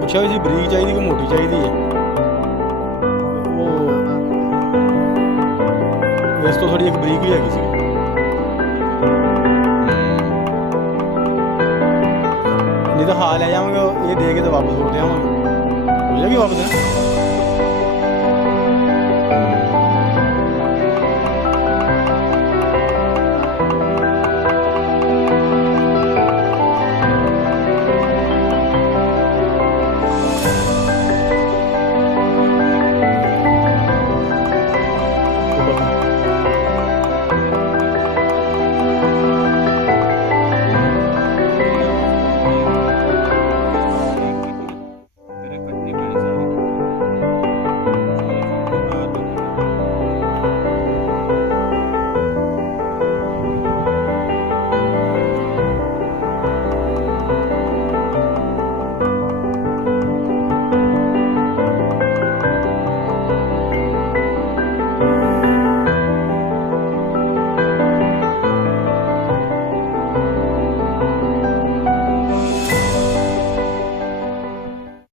ਪੁੱਛਿਆ ਵੀ ਸੀ ਬਰੀਕ ਚਾਹੀਦੀ ਕਿ ਮੋਟੀ ਚਾਹੀਦੀ ਹੈ। ਉਹ ਇਸ ਤੋਂ ਥੋੜੀ ਇੱਕ ਬਰੀਕ ਵੀ ਹੈਗੀ ਸੀ। ਨਹੀਂ ਤਾਂ ਹਾਲ ਲੈ ਜਾਵਾਂਗੇ, ਇਹ ਦੇ ਕੇ ਤਾਂ ਵਾਪਸ ਹੋ ਜਾਵਾਂਗੇ। ਹੋ ਜਾਏਗੀ ਵਾਪਸ।